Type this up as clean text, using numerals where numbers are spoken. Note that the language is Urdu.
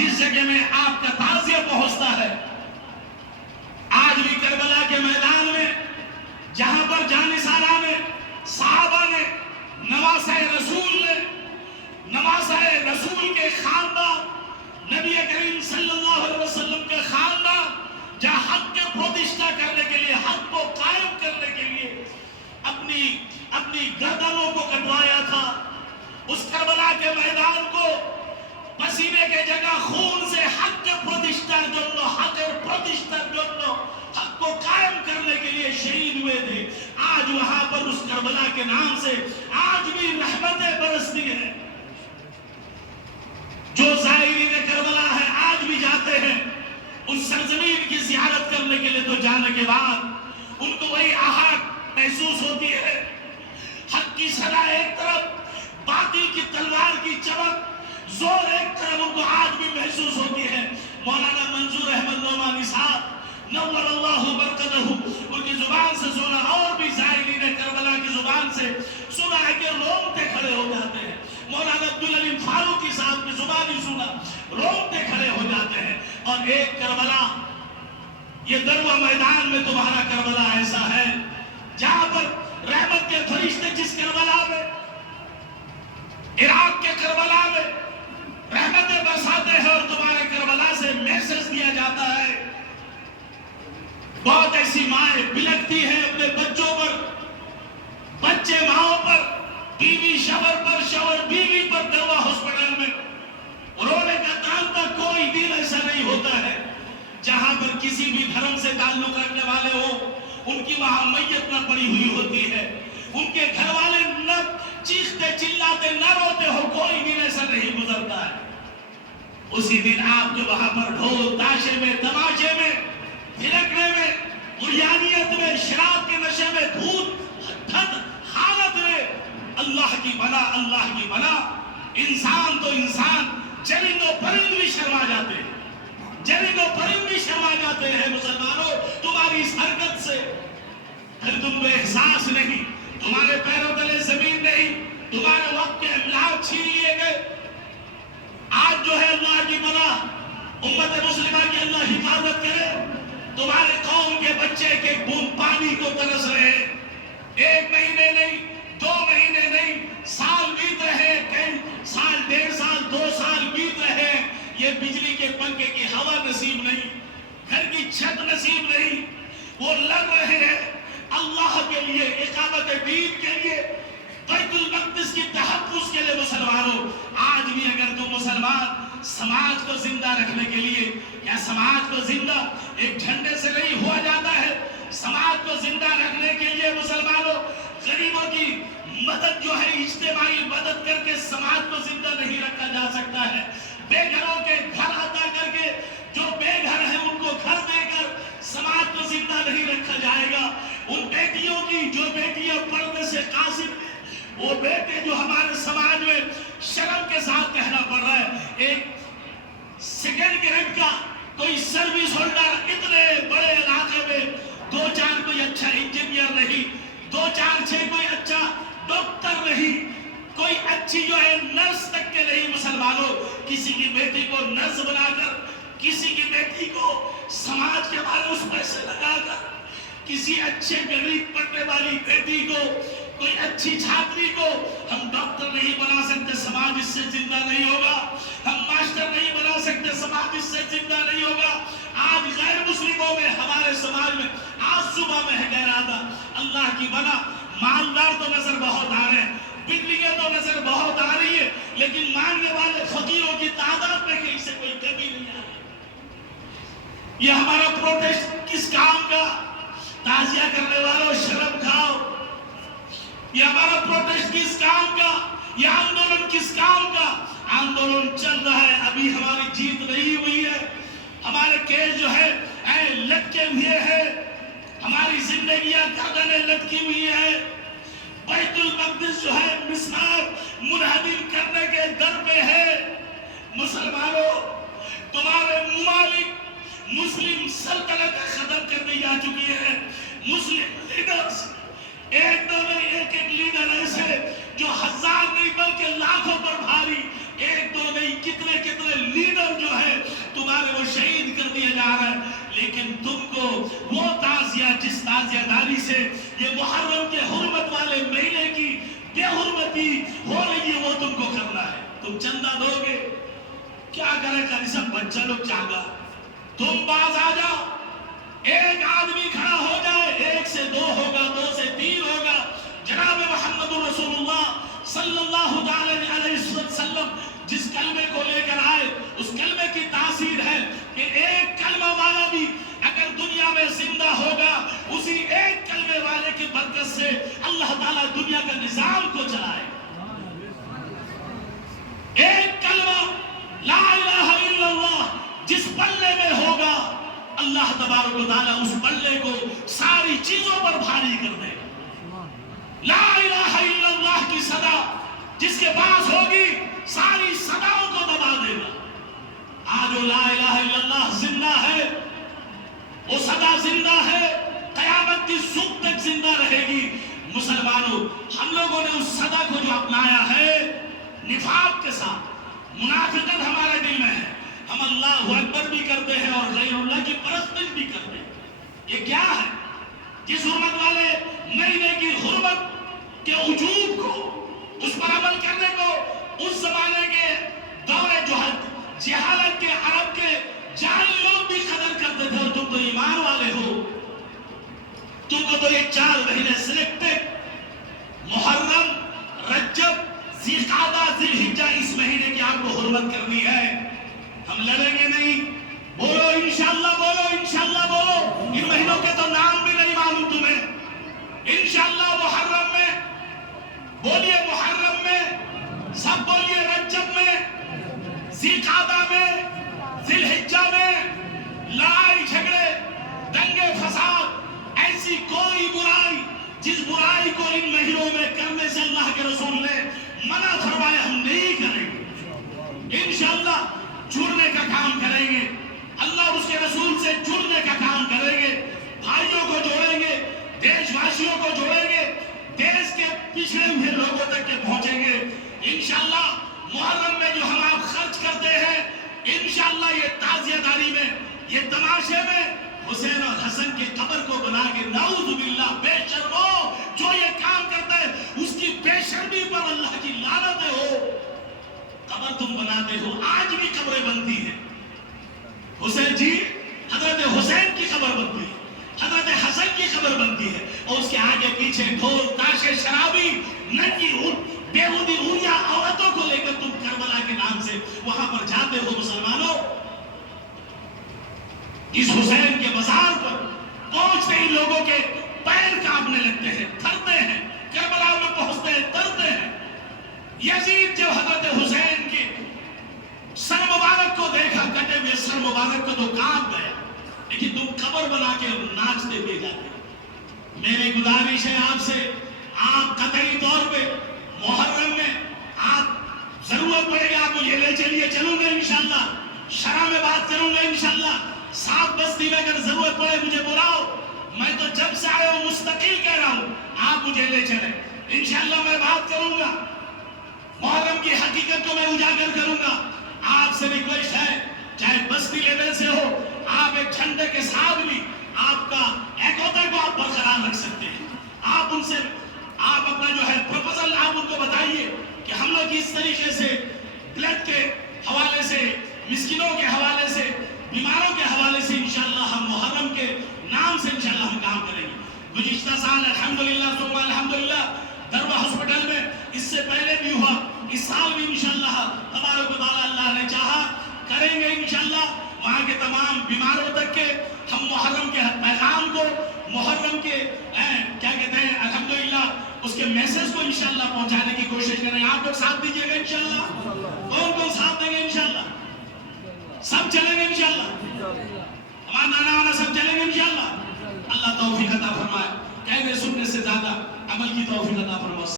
جس جگہ میں آپ کا تعزیہ پہنچتا ہے، آج بھی کربلا کے میدان میں جہاں پر جانثاران نے، صحابہ نے، نواسہ رسول کے خاندان، نبی کریم صلی اللہ علیہ وسلم کے خاندان جہاں حق کے پرتشٹھا کرنے کے لیے، حق کو قائم کرنے کے لیے اپنی گردنوں کو کٹوایا تھا، اس کربلا کے میدان کو پسینے کے جگہ خون سے حق کے پرتشٹھا جنو، حق کے پرتشٹھا جنو، حق کو قائم کرنے کے لیے شہید ہوئے تھے۔ آج وہاں پر اس کربلا کے نام سے آج بھی رحمتیں برستی ہیں۔ جو زائرین کربلا ہے آج بھی جاتے ہیں اس سرزمین کی زیارت کرنے کے لیے، تو جانے کے بعد ان کو وہی آہٹ محسوس ہوتی ہے، حق کی صدا ایک طرف، باطل کی تلوار کی چمک، زور ایک طرف ان کو آج بھی محسوس ہوتی ہے۔ مولانا منظور احمد نعمانی صاحب نور اللہ برکتہ، ان کی زبان سے سنا، اور بھی زائرین کربلا کی زبان سے سنا ہے کہ رونگٹے کھڑے ہو جاتے ہیں۔ مولانا عبدالعلیم فاروقی صاحب کی زبان ہی سنا، رونگٹے کھڑے ہو جاتے ہیں۔ اور ایک کربلا، یہ دروا میدان میں تمہارا کربلا ایسا ہے جہاں پر رحمت کے فرشتے جس کربلا میں، عراق کے کربلا میں رحمتیں برساتے ہیں، اور تمہارے کربلا سے میسج دیا جاتا ہے۔ بہت ایسی مائیں بلکتی ہیں اپنے بچوں پر، بچے ماؤں پر، بیوی شوہر پر، شوہر بیوی پر، دروا ہاسپٹل میں رونے کا کام تک کوئی دن ایسا نہیں ہوتا ہے جہاں پر کسی بھی دھرم سے تعلق رکھنے والے ہو، ان کی وہاں میت نہ پڑی ہوئی ہوتی ہے، ان کے گھر والے نہ چیختے چلاتے نہ روتے ہو، کوئی دن ایسا نہیں گزرتا ہے۔ اسی دن آپ کے وہاں پر ڈھول تاشے میں، تماشے میں، پھرکنے میں، عریانیت میں، شراب کے نشے میں، بھوت حالت میں، اللہ کی بلا، اللہ کی بلا۔ انسان تو انسان، چرند و پرند بھی شرما جاتے ہیں، چرند و پرند بھی شرما جاتے ہیں۔ مسلمانوں، تمہاری اس حرکت سے پھر تم بے احساس نہیں، تمہارے پیروں تلے زمین نہیں، تمہارے وقت کے املاک چھین لیے گئے۔ آج جو ہے اللہ کی بلا، امت مسلمہ کی اللہ حفاظت کرے، تمہارے قوم کے بچے کے بوند پانی کو ترس رہے ہیں۔ ایک مہینے نہیں، 2 مہینے نہیں، سال بیت رہے، کئی سال، 1.5 سال، 2 سال بیت رہے، یہ بجلی کے پنکھے کی ہوا نصیب نہیں، گھر کی چھت نصیب نہیں، وہ لڑ رہے ہیں اللہ کے لیے، اقامت دین کے لیے، بیت المقدس کی تحفظ کے لیے۔ مسلمانوں، آج بھی اگر تم مسلمان سماج کو زندہ رکھنے کے لیے، کیا سماج کو زندہ ایک جھنڈے سے نہیں ہوا جاتا ہے؟ سماج کو زندہ رکھنے کے لیے مسلمانوں، غریبوں کی مدد جو ہے، اجتماعی مدد کر کے سماج کو زندہ نہیں رکھا جا سکتا ہے۔ بے گھروں کے گھر عطا کر کے، جو بے گھر ہیں ان کو گھر دے کر سماج کو زندہ نہیں رکھا جائے گا۔ ان بیٹیوں کی، جو بیٹیاں پردے سے قاصر، وہ بیٹے جو ہمارے سماج میں شرم کے ساتھ کہنا پڑ رہا ہے، ایک سیکنڈ گریڈ کا کوئی سروس ہولڈر اتنے بڑے علاقے میں، 2-4 کوئی اچھا انجینئر نہیں، 2-4-6 کوئی اچھا ڈاکٹر نہیں، کوئی اچھی جو ہے نرس تک کے نہیں۔ مسلمانوں، کسی کی بیٹی کو نرس بنا کر، کسی کی بیٹی کو سماج کے بارے اس پیسے لگا کر، کسی اچھے غریب پڑھنے والی بیٹی کو، کوئی اچھی چھاتری کو ہم ڈاکٹر نہیں بنا سکتے، سماج اس سے زندہ نہیں ہوگا۔ ہم ماسٹر نہیں بنا سکتے، سماج اس سے زندہ نہیں ہوگا۔ آج غیر مسلموں میں، ہمارے سماج میں آج صبح میں ہے گہراتا، اللہ کی بنا، مالدار تو نظر بہت آ رہے ہیں، بجلیاں تو نظر بہت آ رہی ہے، لیکن مانگنے والے فقیروں کی تعداد میں کہیں سے کوئی کمی نہیں آ رہی۔ یہ ہمارا پروٹیسٹ کس کام کا؟ تعزیہ کرنے والوں شرم کھاؤ۔ یہ ہمارا پروٹیسٹ کس کام کا؟ یہ آندولن کس کام کا؟ آندولن چل رہا ہے، ابھی ہماری جیت نہیں ہوئی ہے، ہمارے کیس جو ہے لٹکے ہوئے ہیں، ہماری زندگیاں گردنیں لٹکی ہوئی ہیں، بیت المقدس جو ہے مسمار منہدم کرنے کے در پہ ہے۔ مسلمانوں، تمہارے ممالک مسلم سلطنتیں ختم کر دی جا چکی ہیں، مسلم لیڈرز، ایک دو میں ایک لیڈر ایسے جو 1000 نہیں بلکہ لاکھوں پر بھاری، ایک دو نہیں کتنے لیڈر جو ہے سے یہ محرم کے حرمت والے مہینے کی بے حرمتی ہو رہی ہے وہ تم کو کرنا ہے. تم چندہ دو گے کیا کرے گا؟ سب بچہ لوگ چاہگا. تم باز آ جاؤ, ایک آدمی کھڑا ہو جائے, 1 سے 2 ہوگا, 2 سے 3 ہوگا. جناب محمد رسول اللہ صلی اللہ علیہ وسلم جس کلمے کو لے کر آئے اس کلمے کی تاثیر ہے کہ ایک کلمہ والا بھی اگر دنیا میں زندہ ہوگا اسی ایک کلمے والے کی برکت سے اللہ تعالیٰ دنیا کا نظام کو چلائے. ایک کلمہ لا الہ الا اللہ جس پلے میں ہوگا اللہ تبارک و تعالیٰ اس پلے کو ساری چیزوں پر بھاری کر دے گا. لا الہ الا اللہ کی صدا جس کے پاس ہوگی ساری صداؤں کو دبا دے گا. آج وہ لا الہ الا اللہ زندہ ہے, وہ صدا زندہ ہے, قیامت کی صبح تک زندہ رہے گی. مسلمانوں, ہم لوگوں نے اس صدا کو جو اپنایا ہے نفاق کے ساتھ, منافقت ہمارے دل میں ہے, ہم اللہ اکبر بھی کرتے ہیں اور غیر اللہ کی پرستش بھی کرتے ہیں. یہ کیا ہے؟ جس حرمت والے مہینے کی حرمت کے وجوب کو, اس پر عمل کرنے کو اس زمانے کے دور جہالت کے عرب کے جاہل لوگ بھی قدر کرتے تھے. اور تم تو ایمان والے ہو, تم کو تو یہ 4 مہینے سلیکٹڈ محرم, رجب, ذی القعدہ, ذی الحجہ اس مہینے کی آپ کو حرمت کرنی ہے. ہم لڑیں گے نہیں. بولو انشاءاللہ, بولو انشاءاللہ, بولو. ان مہینوں کے تو نام بھی نہیں معلوم تمہیں. انشاءاللہ محرم میں بولیے, محرم میں سب بولیے, رجب میں, ذی القعدہ میں, ذی الحجہ میں لڑائی جھگڑے, دنگے فساد, ایسی کوئی برائی جس برائی کو ان مہینوں میں کرنے سے اللہ کے رسول نے منع فرمایا ہم نہیں کریں گے. انشاءاللہ جڑنے کا کام کریں گے, اللہ اور اس کے رسول سے جڑنے کا کام کریں گے, بھائیوں کو جوڑیں گے, دیش واسیوں کو جوڑیں گے, دیش کے پچھڑے ہوئے لوگوں تک کے پہنچیں گے. انشاءاللہ محرم میں جو ہم آپ خرچ کرتے ہیں انشاءاللہ یہ تعزیہ داری میں, یہ تماشے میں حسین اور حسن کے قبر کو بنا کے نعوذ باللہ بے شرمو جو یہ کام کرتا ہے اس کی بے شرمی پر اللہ کی لعنت ہو. قبر تم بناتے ہو, آج بھی قبریں بنتی ہیں. حسین جی, حضرت حسین کی قبر بنتی ہے, حضرت حسن کی قبر بنتی ہے, اور اس کے آگے پیچھے ڈھول تاشے شرابی ننگی بیہودی ہویا عورتوں کو لے کر تم کربلا کے نام سے وہاں پر جاتے ہو. مسلمانوں, اس حسین کے مزار پر پہنچتے ہی لوگوں کے پیر کانپنے لگتے ہیں, تھرتے ہیں, کربلا میں پہنچتے ہیں, ترتے ہیں. یزید جب حضرت حسین کے سر مبارک کو دیکھا, کٹے ہوئے سر مبارک کو تو کانپ گیا, لیکن تم قبر بنا کے ناچتے ہوئے جاتے ہو. میری گزارش ہے آپ سے, آپ قطعی طور پہ محرم میں آپ ضرورت پڑے گا آپ مجھے لے چلیے, چلوں گا انشاءاللہ, شرح میں بات کروں گا انشاءاللہ. 7 بستی میں اگر ضرورت پڑے مجھے بلاؤ, میں تو جب سے آیا ہوں مستقل کہہ رہا ہوں آپ مجھے لے چلیں انشاءاللہ. میں بات کروں گا, محرم کی حقیقت کو میں اجاگر کروں گا. آپ سے ریکویسٹ ہے, چاہے بستی لیول سے ہو, آپ ایک جھنڈے کے ساتھ بھی آپ کا ایکوتا کو آپ برقرار رکھ سکتے ہیں. آپ ان سے آپ اپنا جو ہے پروپوزل آپ ان کو بتائیے کہ ہم لوگ اس طریقے سے بلڈ کے حوالے سے, مسکینوں کے حوالے سے, بیماروں کے حوالے سے انشاءاللہ ہم محرم کے نام سے انشاءاللہ ہم کام کریں گے. گزشتہ سال الحمدللہ ثم الحمدللہ دربہ ہاسپٹل میں اس سے پہلے بھی ہوا, اس سال بھی انشاءاللہ تبارک و تعالی اللہ نے چاہا کریں گے انشاءاللہ. وہاں کے تمام بیماروں تک کے ہم محرم کے پیغام کو, محرم کے کیا کہتے ہیں الحمدللہ اس کے میسج کو انشاءاللہ پہنچانے کی کوشش کریں. آپ لوگ ساتھ دیجئے گا انشاءاللہ, کون کون ساتھ دیں گے انشاءاللہ؟ سب چلیں گے انشاءاللہ, ہمارا نانا وانا سب چلیں گے انشاءاللہ. اللہ توفیق عطا فرمائے, کہنے سننے سے زیادہ عمل کی توفیق عطا فرمائے.